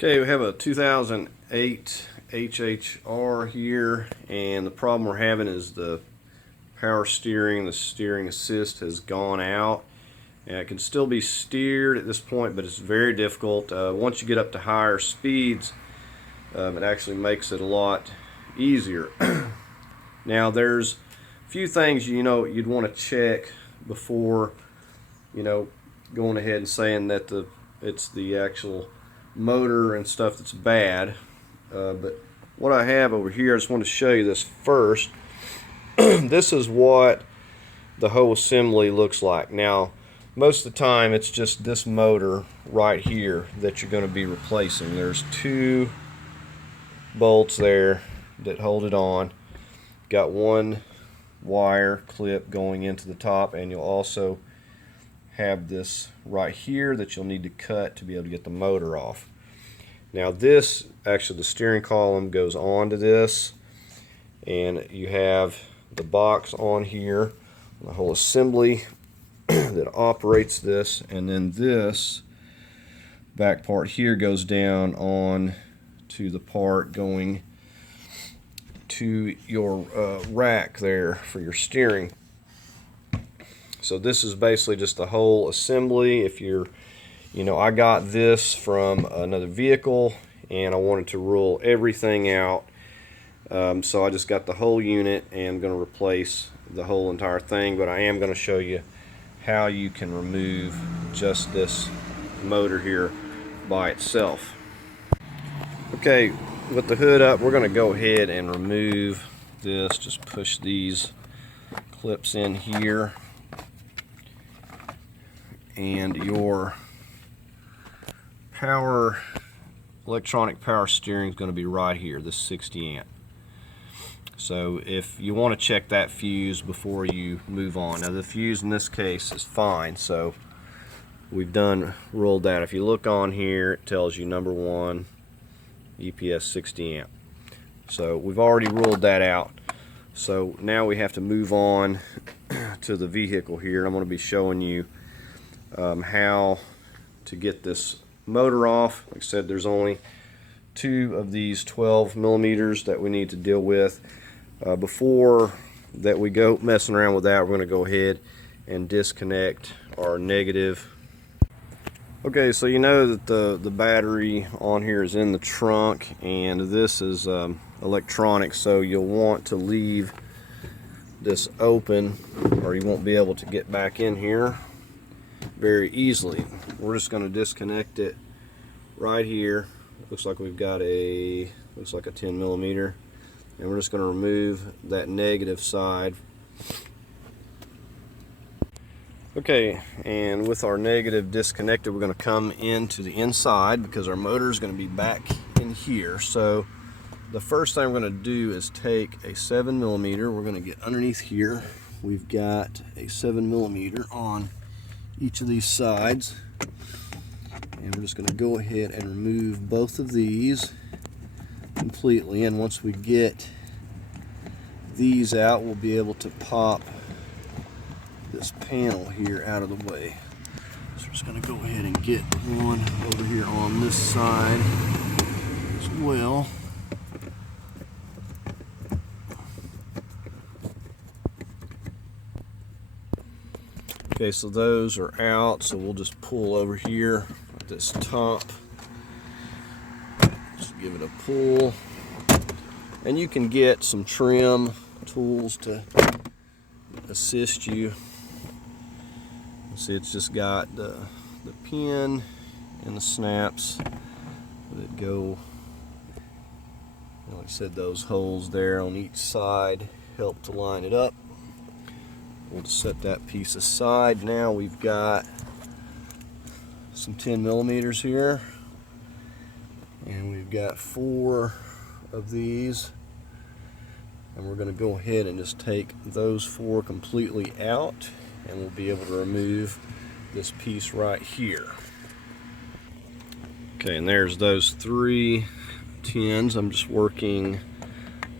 Okay, we have a 2008 HHR here, and the problem we're having is the power steering, the steering assist has gone out. And it can still be steered at this point, but it's very difficult. Once you get up to higher speeds, it actually makes it a lot easier. Now there's a few things you'd want to check before going ahead and saying that it's the actual motor and stuff that's bad. But what I have over here, I just want to show you this first. This is what the whole assembly looks like. Now most of the time it's just this motor right here that you're going to be replacing. There's two bolts there that hold it on. Got one wire clip going into the top, and you'll also have this right here that you'll need to cut to be able to get the motor off. Now this, actually the steering column goes onto this, and you have the box on here, the whole assembly that operates this, and then this back part here goes down on to the part going to your rack there for your steering. So this is basically just the whole assembly. If you're, I got this from another vehicle and I wanted to rule everything out, so I just got the whole unit and I'm going to replace the whole entire thing. But I am going to show you how you can remove just this motor here by itself. Okay, with the hood up, we're going to go ahead and remove this. Just push these clips in here, and your electronic power steering is going to be right here, this 60 amp. So if you want to check that fuse before you move on. Now the fuse in this case is fine, so we've ruled that. If you look on here, it tells you number 1 EPS 60 amp. So we've already ruled that out. So now we have to move on to the vehicle here. I'm going to be showing you how to get this motor off. Like I said, there's only 2 of these 12 millimeters that we need to deal with. Before that we go messing around with that, we're going to go ahead and disconnect our negative. Okay, so you know that the battery on here is in the trunk, and this is electronic, so you'll want to leave this open or you won't be able to get back in here very easily. We're just going to disconnect it right here. Looks like we've got a 10 millimeter, and we're just going to remove that negative side. Okay, and with our negative disconnected, we're going to come into the inside because our motor is going to be back in here. So the first thing we're going to do is take a 7 millimeter. We're going to get underneath here. We've got a 7 millimeter on each of these sides, and we're just going to go ahead and remove both of these completely. And once we get these out, we'll be able to pop this panel here out of the way. So we're just going to go ahead and get one over here on this side as well. Okay, so those are out, so we'll just pull over here at this top. Just give it a pull. And you can get some trim tools to assist you. See, it's just got the pin and the snaps that go, like I said, those holes there on each side help to line it up. We'll just set that piece aside. Now we've got some 10 millimeters here, and we've got 4 of these, and we're going to go ahead and just take those 4 completely out, and we'll be able to remove this piece right here. Okay, and there's those 3 10s. I'm just working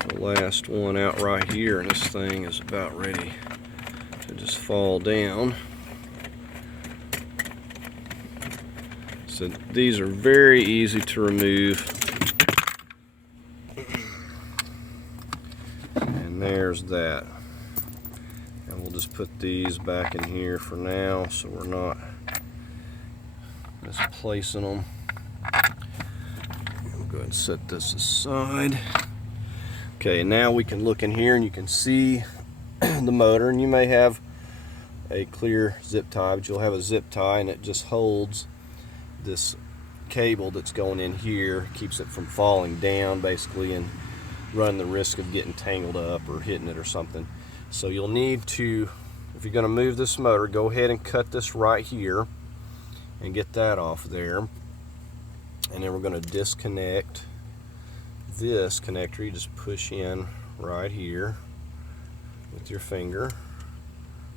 the last one out right here, and this thing is about ready to just fall down. So these are very easy to remove. And there's that. And we'll just put these back in here for now so we're not misplacing them. We'll go ahead and set this aside. Okay, now we can look in here and you can see the motor, and you may have a clear zip tie, but you'll have a zip tie and it just holds this cable that's going in here, keeps it from falling down basically and running the risk of getting tangled up or hitting it or something. So you'll need to, if you're going to move this motor, go ahead and cut this right here and get that off there. And then we're going to disconnect this connector. You just push in right here with your finger.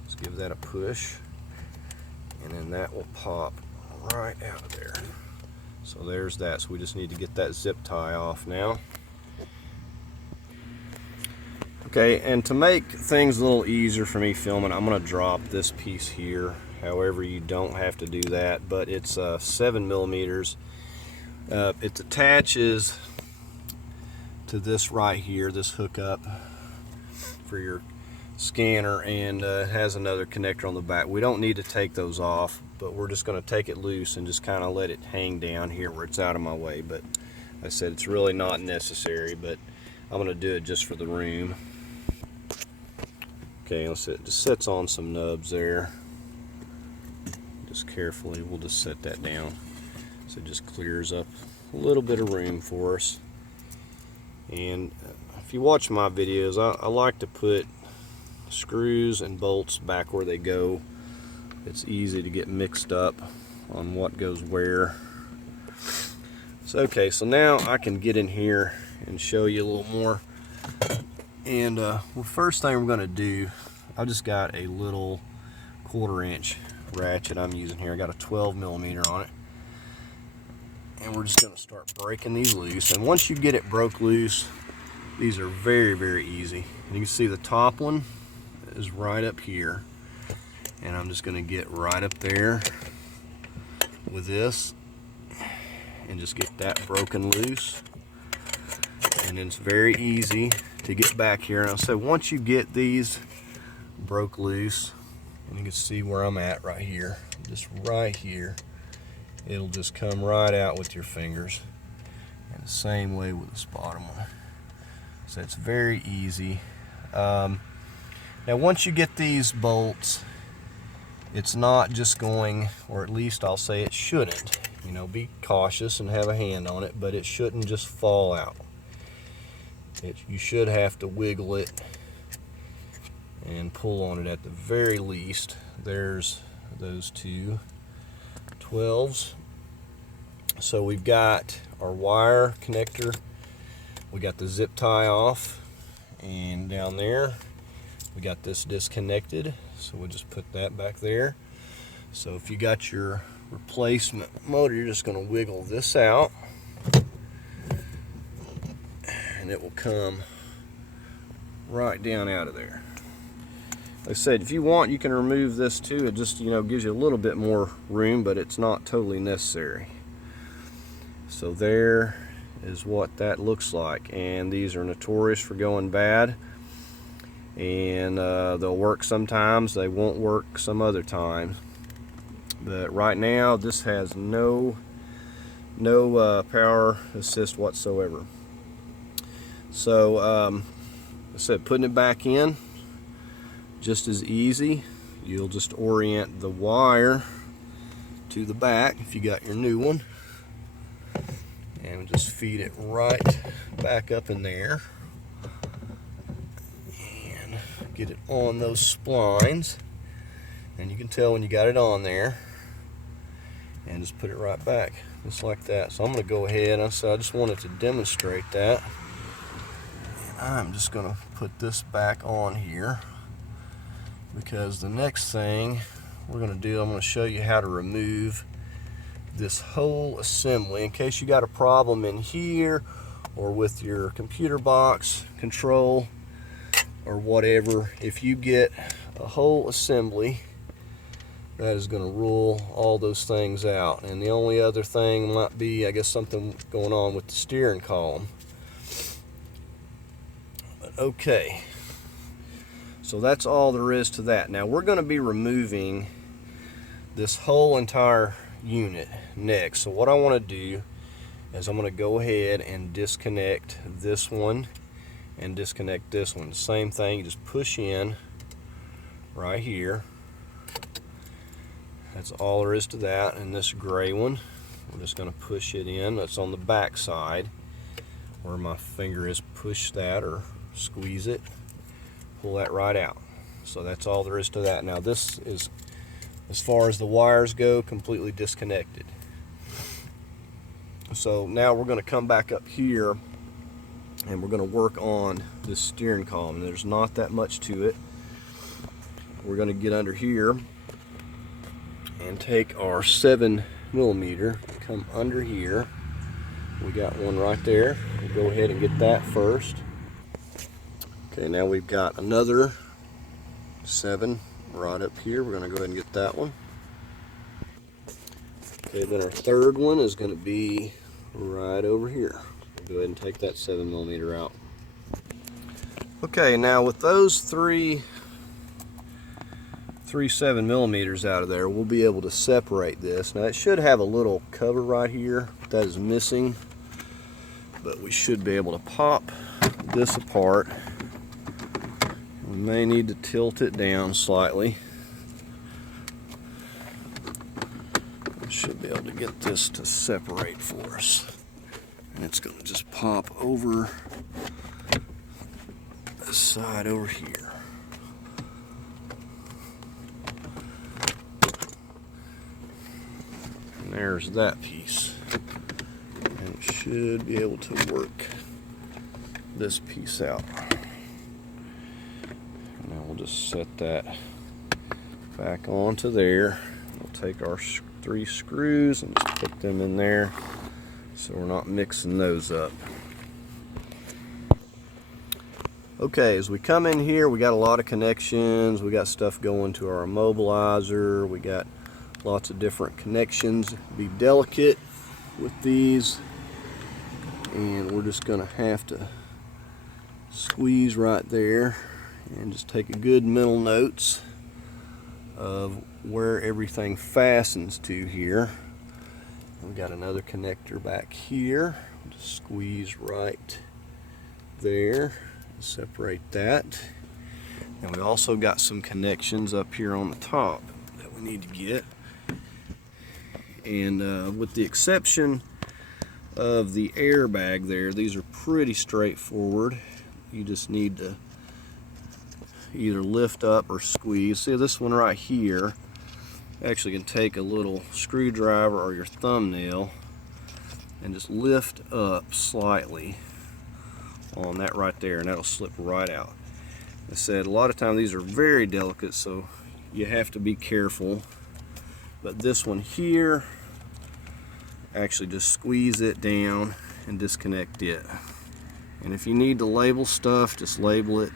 Just give that a push, and then that will pop right out of there. So there's that. So we just need to get that zip tie off now. Okay, and to make things a little easier for me filming, I'm going to drop this piece here. However, you don't have to do that, but it's 7 millimeters. It attaches to this right here, this hookup for your scanner, and it has another connector on the back. We don't need to take those off, but we're just going to take it loose and just kind of let it hang down here where it's out of my way. But like I said, it's really not necessary, but I'm going to do it just for the room. Okay, let's see, it just sets on some nubs there. Just carefully, we'll just set that down so it just clears up a little bit of room for us. And if you watch my videos, I like to put screws and bolts back where they go. It's easy to get mixed up on what goes where. So okay, so now I can get in here and show you a little more. And well, first thing we're going to do, I just got a little 1/4 inch ratchet I'm using here. I got a 12 millimeter on it. And we're just going to start breaking these loose. And once you get it broke loose, these are very, very easy. And you can see the top one is right up here. And I'm just going to get right up there with this and just get that broken loose. And it's very easy to get back here. And so once you get these broke loose, and you can see where I'm at right here, just right here, it'll just come right out with your fingers. And the same way with this bottom one. So it's very easy. Now once you get these bolts, it's not just going, or at least I'll say it shouldn't, you know, be cautious and have a hand on it, but it shouldn't just fall out. You should have to wiggle it and pull on it at the very least. There's those two 12s. So we've got our wire connector, we got the zip tie off, and down there we got this disconnected, so we'll just put that back there. So if you got your replacement motor, you're just going to wiggle this out and it will come right down out of there. Like I said, if you want, you can remove this too. It just, you know, gives you a little bit more room, but it's not totally necessary. So there is what that looks like. And these are notorious for going bad. And they'll work sometimes, they won't work some other times. But right now, this has no power assist whatsoever. So, like I said, putting it back in, just as easy. You'll just orient the wire to the back if you got your new one, and just feed it right back up in there and get it on those splines, and you can tell when you got it on there, and just put it right back just like that. So I'm going to go ahead, I just wanted to demonstrate that, and I'm just going to put this back on here, because the next thing we're going to do, I'm going to show you how to remove this whole assembly in case you got a problem in here or with your computer box control or whatever. If you get a whole assembly that is going to rule all those things out. And the only other thing might be, I guess, something going on with the steering column. But okay, so that's all there is to that. Now we're going to be removing this whole entire unit next. So what I want to do is I'm going to go ahead and disconnect this one and disconnect this one. Same thing, you just push in right here. That's all there is to that. And this gray one, we're just going to push it in. That's on the back side where my finger is. Push that or squeeze it, pull that right out. So that's all there is to that. Now this is, as far as the wires go, completely disconnected. So now we're going to come back up here and we're going to work on this steering column. There's not that much to it. We're going to get under here and take our 7mm, come under here. We got one right there. We'll go ahead and get that first. Okay, now we've got another 7 right up here. We're going to go ahead and get that one. Okay, then our third one is going to be right over here. We'll go ahead and take that 7mm out. Okay, now with those three 7mm out of there, we'll be able to separate this. Now it should have a little cover right here that is missing, but we should be able to pop this apart. We may need to tilt it down slightly. We should be able to get this to separate for us. And it's going to just pop over this side over here. There's that piece, and it should be able to work this piece out. Now we'll just set that back onto there. We'll take our 3 screws and just put them in there so we're not mixing those up. Okay, as we come in here, we got a lot of connections. We got stuff going to our immobilizer. We got lots of different connections. Be delicate with these, and we're just gonna have to squeeze right there and just take a good mental notes of where everything fastens to here. We got another connector back here. Just squeeze right there and separate that. And we also got some connections up here on the top that we need to get. And with the exception of the airbag there, these are pretty straightforward. You just need to either lift up or squeeze. See, this one right here, actually can take a little screwdriver or your thumbnail and just lift up slightly on that right there, and that'll slip right out. I said, a lot of times these are very delicate, so you have to be careful. But this one here, actually just squeeze it down and disconnect it. And if you need to label stuff, just label it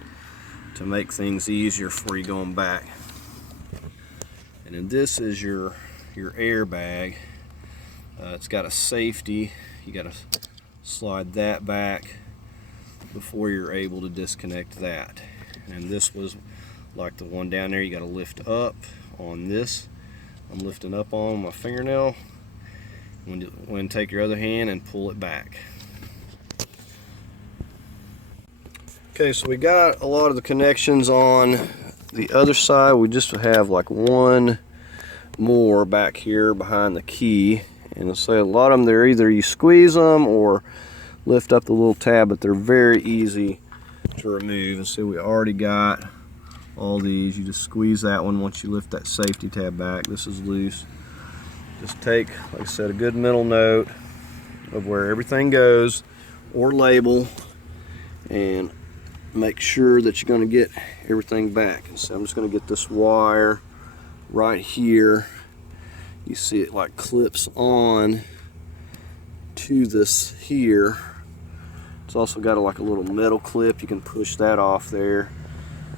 to make things easier for you going back. And then this is your airbag. It's got a safety. You got to slide that back before you're able to disconnect that. And this was like the one down there, you got to lift up on this. I'm lifting up on my fingernail. When take your other hand and pull it back. Okay, so we got a lot of the connections on the other side. We just have like one more back here behind the key. And I'll say a lot of them, they're either you squeeze them or lift up the little tab, but they're very easy to remove. And so we already got all these. You just squeeze that one once you lift that safety tab back. This is loose. Just take, like I said, a good mental note of where everything goes, or label, and make sure that you're going to get everything back. And so I'm just going to get this wire right here. You see it like clips on to this here. It's also got like a little metal clip. You can push that off there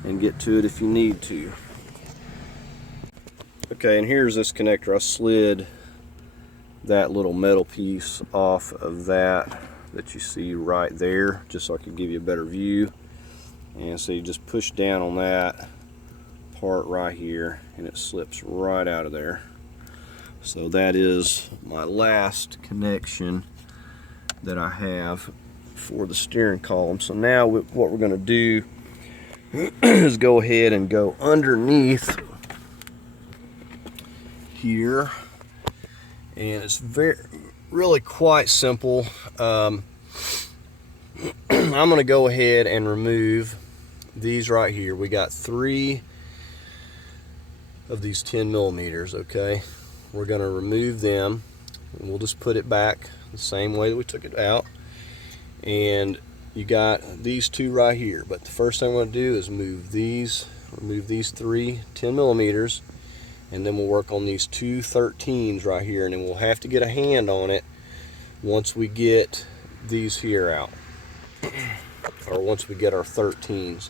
and get to it if you need to. Okay, and here's this connector. I slid that little metal piece off of that you see right there, just so I could give you a better view. And so you just push down on that part right here and it slips right out of there. So that is my last connection that I have for the steering column. So now what we're going to do is go ahead and go underneath here, and it's really quite simple. I'm going to go ahead and remove these right here. We got 3 of these 10 millimeters. Okay, we're going to remove them and we'll just put it back the same way that we took it out. And you got these 2 right here, but the first thing I'm going to do is remove these 3 10 millimeters, and then we'll work on these 2 13s right here, and then we'll have to get a hand on it once we get these here out, or once we get our 13s,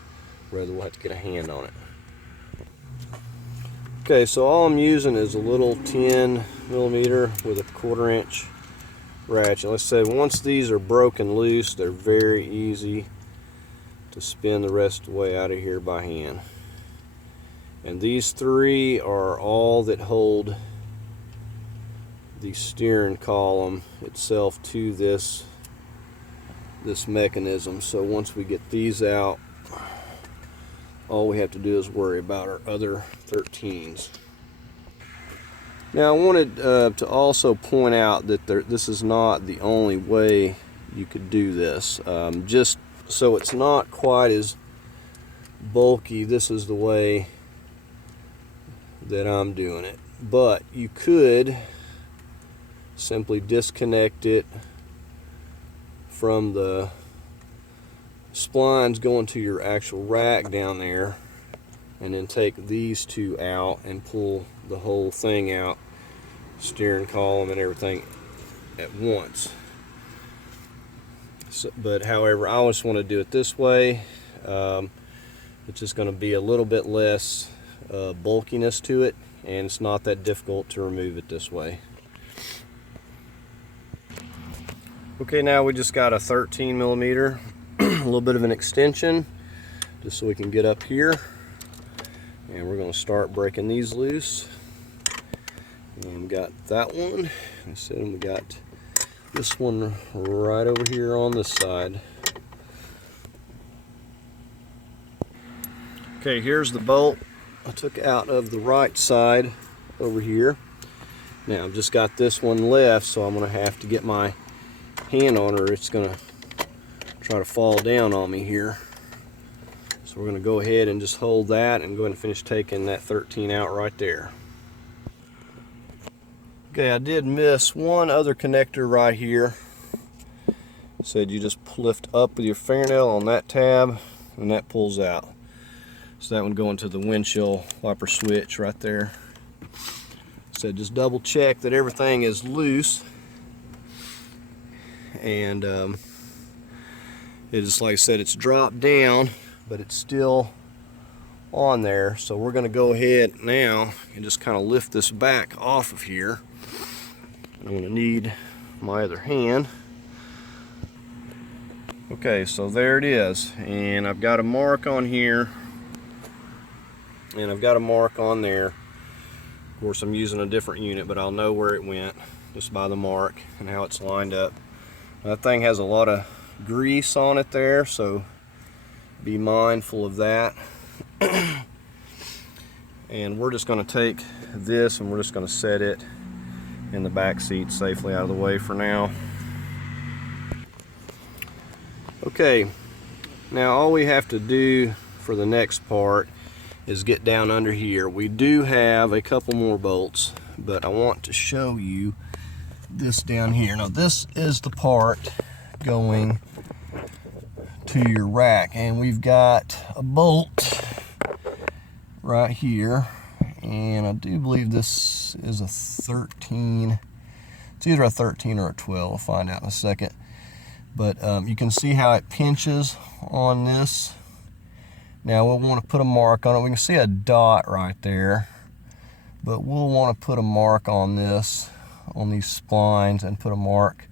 rather, we'll have to get a hand on it. Okay, so all I'm using is a little 10 millimeter with a 1/4 inch ratchet. Let's say once these are broken loose, they're very easy to spin the rest of the way out of here by hand. And these 3 are all that hold the steering column itself to this mechanism. So once we get these out, all we have to do is worry about our other 13s. Now I wanted to also point out that this is not the only way you could do this. Just so it's not quite as bulky, this is the way that I'm doing it. But you could simply disconnect it from the splines going to your actual rack down there, and then take these 2 out and pull the whole thing out, steering column and everything at once. So, but however, I just want to do it this way. It's just going to be a little bit less bulkiness to it, and it's not that difficult to remove it this way. Okay, now we just got a 13 millimeter, a little bit of an extension, just so we can get up here, and we're going to start breaking these loose. And we got that one. I said we got this one right over here on this side. Okay, here's the bolt I took out of the right side over here. Now I've just got this one left, so I'm going to have to get my hand on her. It's going to try to fall down on me here. So we're going to go ahead and just hold that and go ahead and finish taking that 13 out right there. Okay, I did miss one other connector right here. It said you just lift up with your fingernail on that tab and that pulls out. So that one going to the windshield wiper switch right there. So just double check that everything is loose, and it is, like I said, it's dropped down, but it's still on there. So we're going to go ahead now and just kind of lift this back off of here. I'm going to need my other hand. Okay, so there it is, and I've got a mark on here, and I've got a mark on there. Of course, I'm using a different unit, but I'll know where it went just by the mark and how it's lined up. That thing has a lot of grease on it there, so be mindful of that. And we're just going to take this and we're just going to set it in the back seat safely out of the way for now. Okay, now all we have to do for the next part is get down under here. We do have a couple more bolts, but I want to show you this down here. Now this is the part going to your rack, and we've got a bolt right here, and I do believe this is a 13. It's either a 13 or a 12. We'll find out in a second. But you can see how it pinches on this. Now we'll want to put a mark on it. We can see a dot right there, but we'll want to put a mark on this, on these splines, and put a mark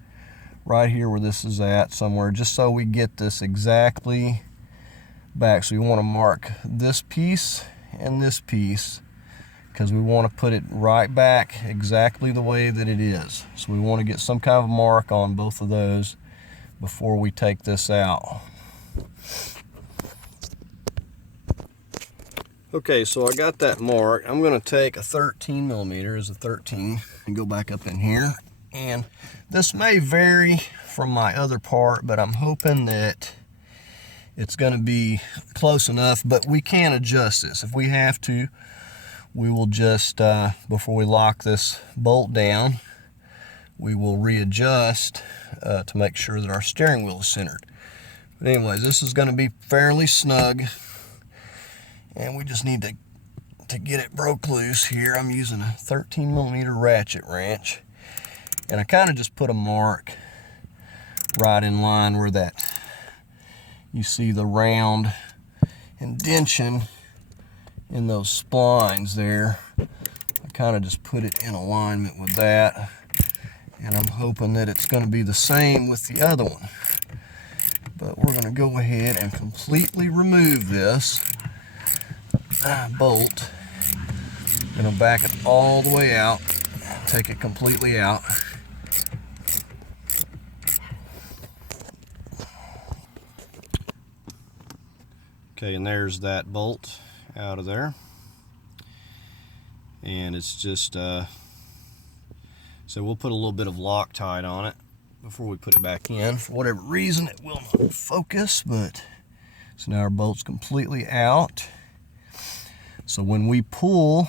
right here where this is at somewhere, just so we get this exactly back. So we want to mark this piece and this piece, because we want to put it right back exactly the way that it is. So we want to get some kind of mark on both of those before we take this out. Okay, so I got that mark. I'm going to take a 13 millimeter as a 13 and go back up in here. And this may vary from my other part, but I'm hoping that it's going to be close enough, but we can adjust this. If we have to, we will just, before we lock this bolt down, we will readjust to make sure that our steering wheel is centered. But anyways, this is going to be fairly snug, and we just need to get it broke loose here. I'm using a 13 millimeter ratchet wrench, and I kind of just put a mark right in line where that, you see the round indention in those splines there. I kind of just put it in alignment with that, and I'm hoping that it's going to be the same with the other one. But we're going to go ahead and completely remove this bolt. I'm going to back it all the way out, take it completely out. Okay, and there's that bolt out of there. And it's just, so we'll put a little bit of Loctite on it before we put it back in. For whatever reason, it will not focus, but so now our bolt's completely out. So when we pull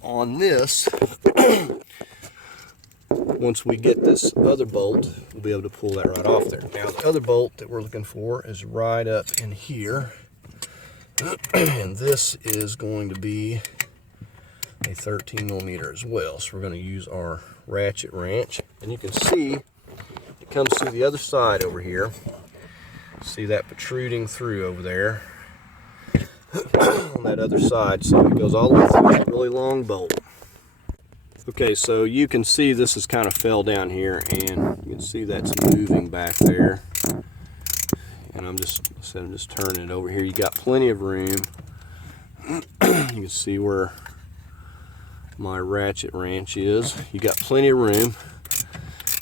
on this, once we get this other bolt, we'll be able to pull that right off there. Now the other bolt that we're looking for is right up in here, and this is going to be a 13 millimeter as well. So we're going to use our ratchet wrench, and you can see it comes through the other side over here. See that protruding through over there on that other side, so it goes all the way through that really long bolt. Okay, so you can see this has kind of fell down here, and you can see that's moving back there. And I'm just turning it over here. You got plenty of room. You can see where my ratchet wrench is. You got plenty of room.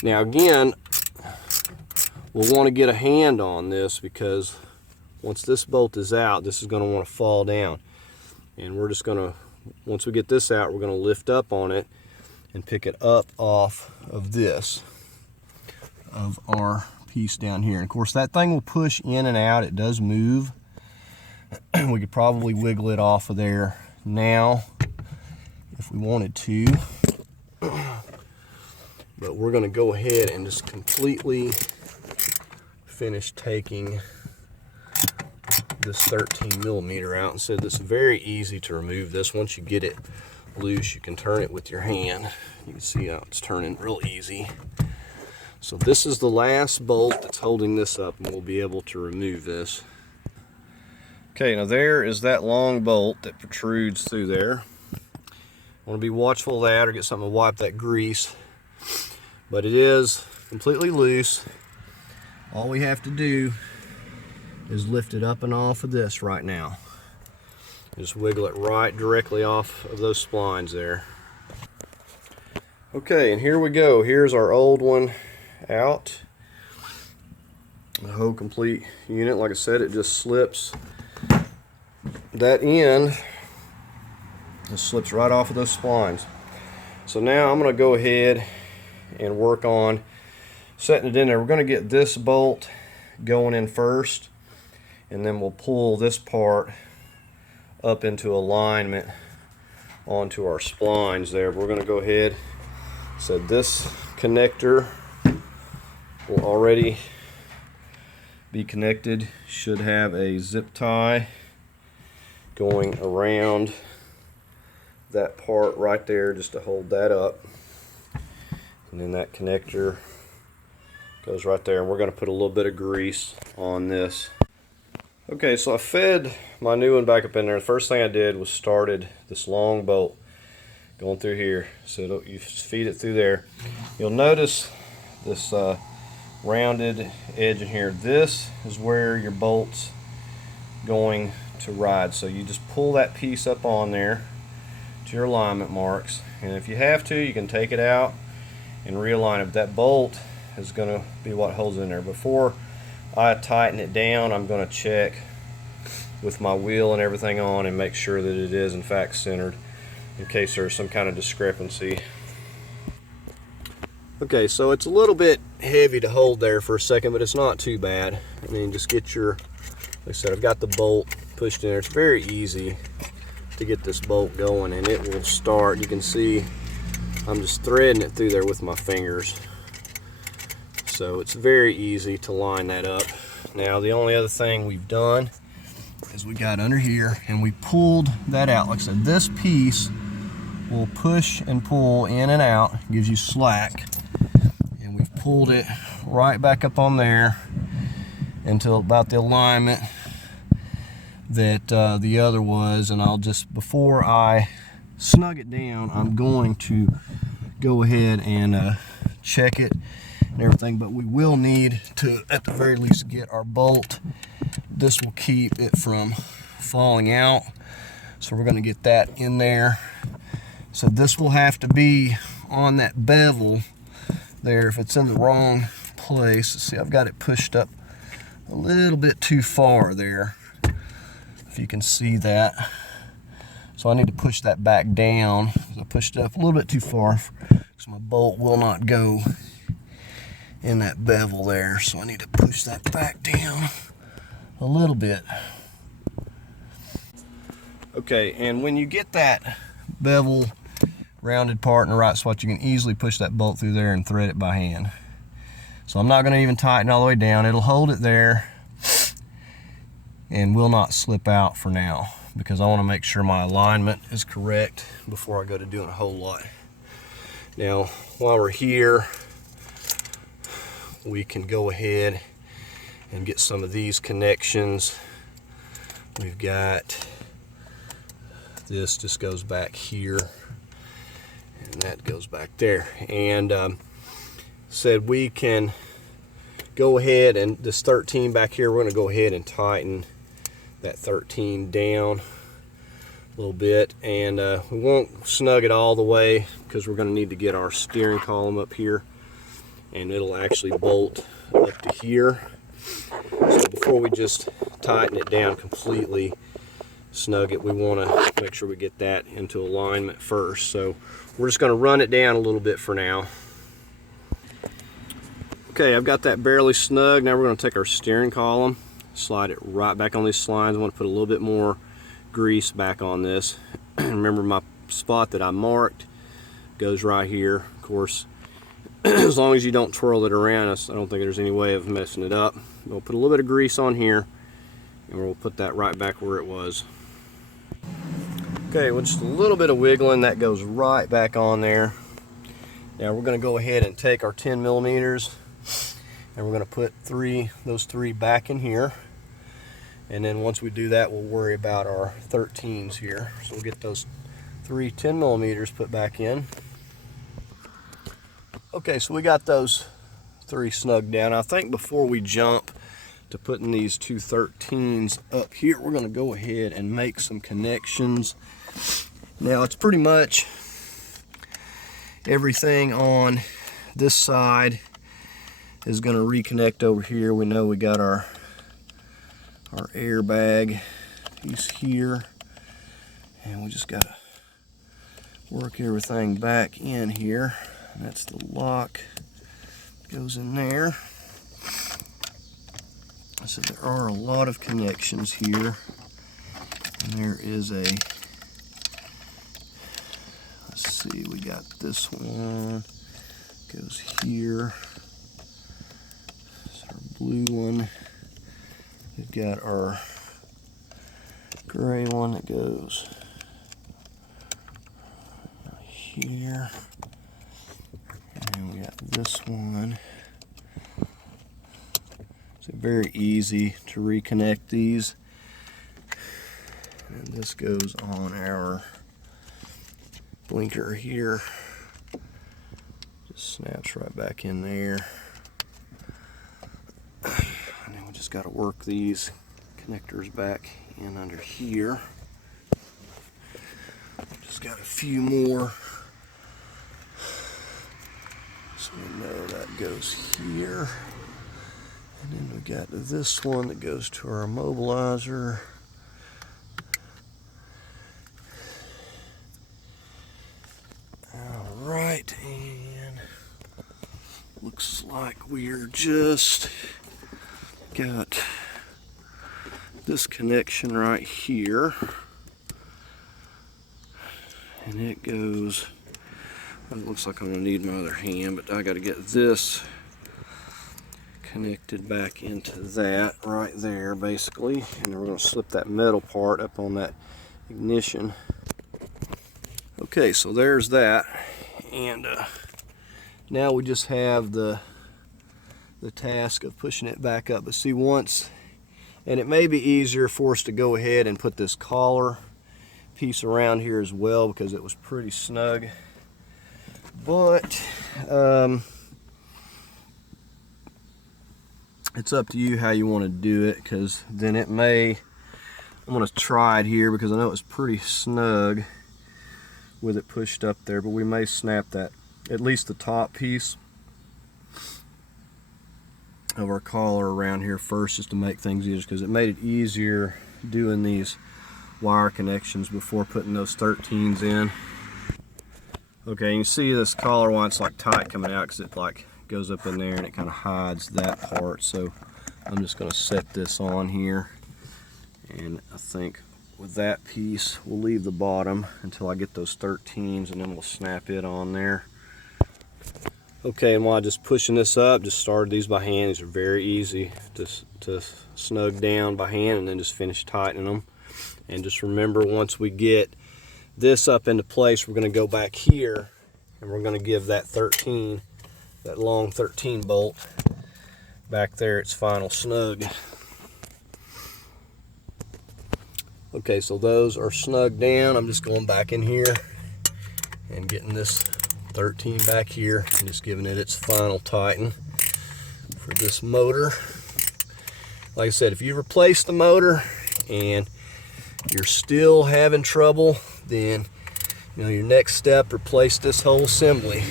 Now again, we'll want to get a hand on this, because once this bolt is out, this is going to want to fall down. And we're just going to, once we get this out, we're going to lift up on it and pick it up off of this, of our piece down here. And of course that thing will push in and out. It does move. We could probably wiggle it off of there now if we wanted to. But we're going to go ahead and just completely finish taking this 13 millimeter out. And so it's very easy to remove this. Once you get it loose, you can turn it with your hand. You can see how it's turning real easy. So this is the last bolt that's holding this up, and we'll be able to remove this. Okay, now there is that long bolt that protrudes through there. Want to be watchful of that, or get something to wipe that grease. But it is completely loose. All we have to do is lift it up and off of this right now. Just wiggle it right directly off of those splines there. Okay, and here we go. Here's our old one out. The whole complete unit. Like I said, it just slips. That end just slips right off of those splines. So now I'm going to go ahead and work on setting it in there. We're going to get this bolt going in first, and then we'll pull this part up into alignment onto our splines there. We're going to go ahead, so this connector will already be connected, should have a zip tie going around that part right there just to hold that up, and then that connector goes right there, and we're going to put a little bit of grease on this. Okay, so I fed my new one back up in there. The first thing I did was started this long bolt going through here. So you feed it through there. You'll notice this rounded edge in here. This is where your bolt's going to ride. So you just pull that piece up on there to your alignment marks, and if you have to, you can take it out and realign it. That bolt is going to be what holds it in there. Before I tighten it down, I'm going to check with my wheel and everything on and make sure that it is in fact centered, in case there's some kind of discrepancy. Okay, so it's a little bit heavy to hold there for a second, but it's not too bad. I mean, just get your, like I said, I've got the bolt pushed in there. It's very easy to get this bolt going, and it will start. You can see I'm just threading it through there with my fingers. So it's very easy to line that up. Now the only other thing we've done is we got under here and we pulled that out. Like I said, this piece will push and pull in and out, gives you slack, and we've pulled it right back up on there until about the alignment that the other was. And I'll just, before I snug it down, I'm going to go ahead and check it and everything, but we will need to at the very least get our bolt. This will keep it from falling out, so we're going to get that in there. So this will have to be on that bevel there. If it's in the wrong place, see, I've got it pushed up a little bit too far there, if you can see that. So I need to push that back down. I pushed it up a little bit too far, so my bolt will not go in that bevel there. So I need to push that back down a little bit. Okay, and when you get that bevel rounded part in the right spot, you can easily push that bolt through there and thread it by hand. So I'm not going to even tighten all the way down. It'll hold it there and will not slip out for now, because I want to make sure my alignment is correct before I go to doing a whole lot. Now, while we're here, we can go ahead and get some of these connections. We've got this just goes back here, and that goes back there. And said we can go ahead, and this 13 back here, we're going to go ahead and tighten that 13 down a little bit, and we won't snug it all the way because we're going to need to get our steering column up here, and it'll actually bolt up to here. So before we just tighten it down completely, snug it, we want to make sure we get that into alignment first. So we're just going to run it down a little bit for now. Okay, I've got that barely snug. Now we're going to take our steering column, slide it right back on these slides. I want to put a little bit more grease back on this. Remember, my spot that I marked goes right here. Of course, as long as you don't twirl it around, I don't think there's any way of messing it up. We'll put a little bit of grease on here, and we'll put that right back where it was. Okay, with just a little bit of wiggling, that goes right back on there. Now we're going to go ahead and take our 10 millimeters, and we're going to put those three back in here. And then once we do that, we'll worry about our 13s here. So we'll get those 3 10 millimeters put back in. Okay, so we got those 3 snugged down. I think before we jump to putting these 2 13s up here, we're going to go ahead and make some connections. Now it's pretty much everything on this side is going to reconnect over here. We know we got our airbag piece here, and we just got to work everything back in here. And that's the lock, goes in there. So there are a lot of connections here, and there is a, let's see, we got this one goes here. This is our blue one. We've got our gray one that goes here. And we got this one. So very easy to reconnect these. And this goes on our blinker here. Just snaps right back in there. And then we just got to work these connectors back in under here. Just got a few more. So we know that goes here. And then we got this one that goes to our immobilizer. Alright, and looks like we're just got this connection right here. And it goes, it looks like I'm going to need my other hand, but I got to get this connected back into that right there basically, and then we're going to slip that metal part up on that ignition. Okay, so there's that, and now we just have the task of pushing it back up. But see, once, and it may be easier for us to go ahead and put this collar piece around here as well, because it was pretty snug, but it's up to you how you want to do it, because then it may, I'm going to try it here because I know it's pretty snug with it pushed up there, but we may snap that, at least the top piece of our collar around here first, just to make things easier, because it made it easier doing these wire connections before putting those 13s in. Okay, you can see this collar, why it's like tight coming out, because it like goes up in there and it kind of hides that part. So I'm just going to set this on here, and I think with that piece we'll leave the bottom until I get those 13s, and then we'll snap it on there. Okay, and while just pushing this up, just started these by hand. These are very easy to snug down by hand, and then just finish tightening them. And just remember, once we get this up into place, we're going to go back here and we're going to give that 13, that long 13 bolt back there, its final snug. Okay, so those are snug down. I'm just going back in here and getting this 13 back here and just giving it its final tighten for this motor. Like I said, if you replace the motor and you're still having trouble, then you know your next step, replace this whole assembly,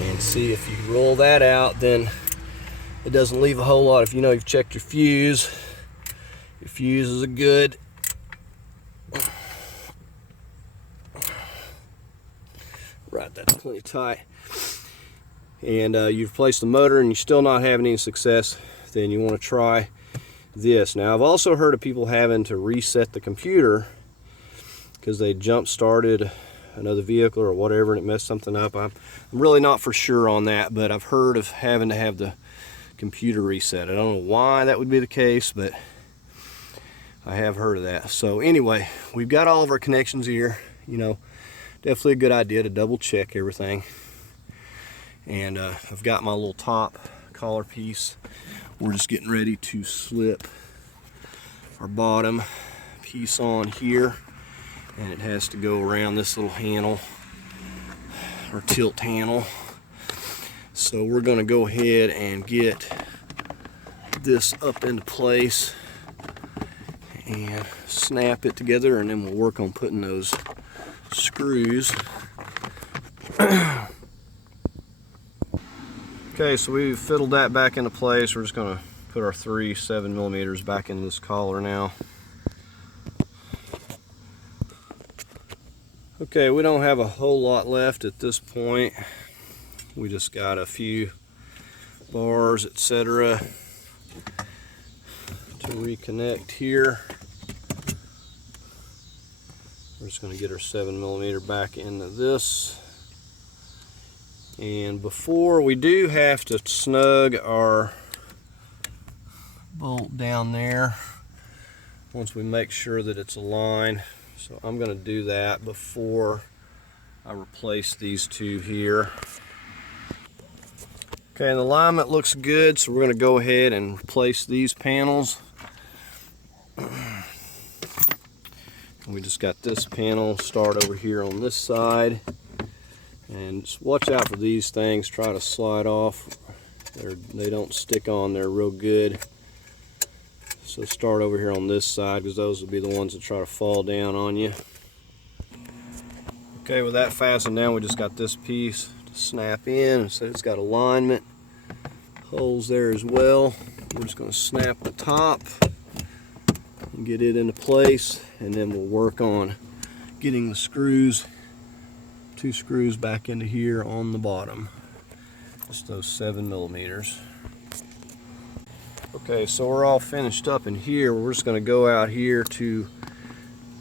and see if you roll that out, then it doesn't leave a whole lot. If you know you've checked your fuses is a good. Right, that's plenty tight. And you've replaced the motor and you're still not having any success, then you want to try this. Now, I've also heard of people having to reset the computer because they jump started another vehicle or whatever and it messed something up. I'm really not for sure on that, but I've heard of having to have the computer reset. I don't know why that would be the case, but I have heard of that. So anyway, we've got all of our connections here. You know, definitely a good idea to double check everything. And I've got my little top collar piece. We're just getting ready to slip our bottom piece on here, and it has to go around this little handle, or tilt handle. So we're going to go ahead and get this up into place and snap it together, and then we'll work on putting those screws. Okay, so we've fiddled that back into place. We're just going to put our 3 7mm back into this collar now. Okay, we don't have a whole lot left at this point. We just got a few bars, etc., to reconnect here. We're just going to get our 7mm back into this. And before we do have to snug our bolt down there, once we make sure that it's aligned. So I'm going to do that before I replace these two here. Okay, and the alignment looks good, so we're going to go ahead and replace these panels. We just got this panel start over here on this side, and just watch out for these things. Try to slide off. They don't stick on there real good. So start over here on this side, because those will be the ones that try to fall down on you. Okay, with that fastened down, we just got this piece to snap in. So it's got alignment holes there as well. We're just going to snap the top and get it into place, and then we'll work on getting the screws, 2 screws back into here on the bottom, just those 7mm. Okay, so we're all finished up in here. We're just going to go out here to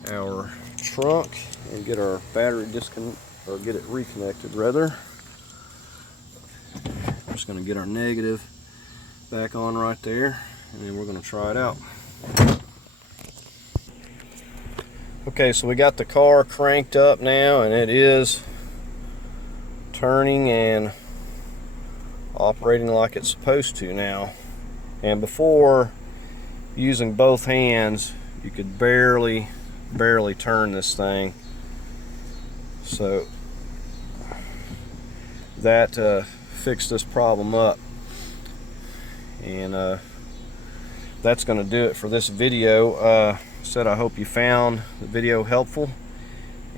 our trunk and get our battery get it reconnected rather. We're just going to get our negative back on right there, and then we're going to try it out. Okay, so we got the car cranked up now, and it is turning and operating like it's supposed to now. And before, using both hands, you could barely turn this thing. So that fixed this problem up. And that's going to do it for this video. I hope you found the video helpful,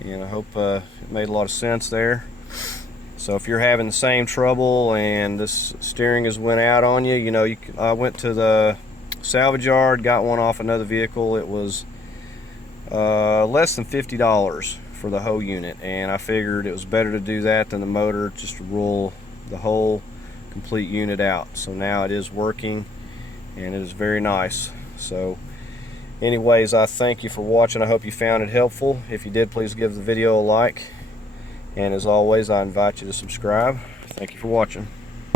and I hope it made a lot of sense there. So if you're having the same trouble and this steering has went out on you, you know, I went to the salvage yard, got one off another vehicle. It was less than $50 for the whole unit, and I figured it was better to do that than the motor, just to roll the whole complete unit out. So now it is working, and it is very nice. So anyways, I thank you for watching. I hope you found it helpful. If you did, please give the video a like. And as always, I invite you to subscribe. Thank you for watching.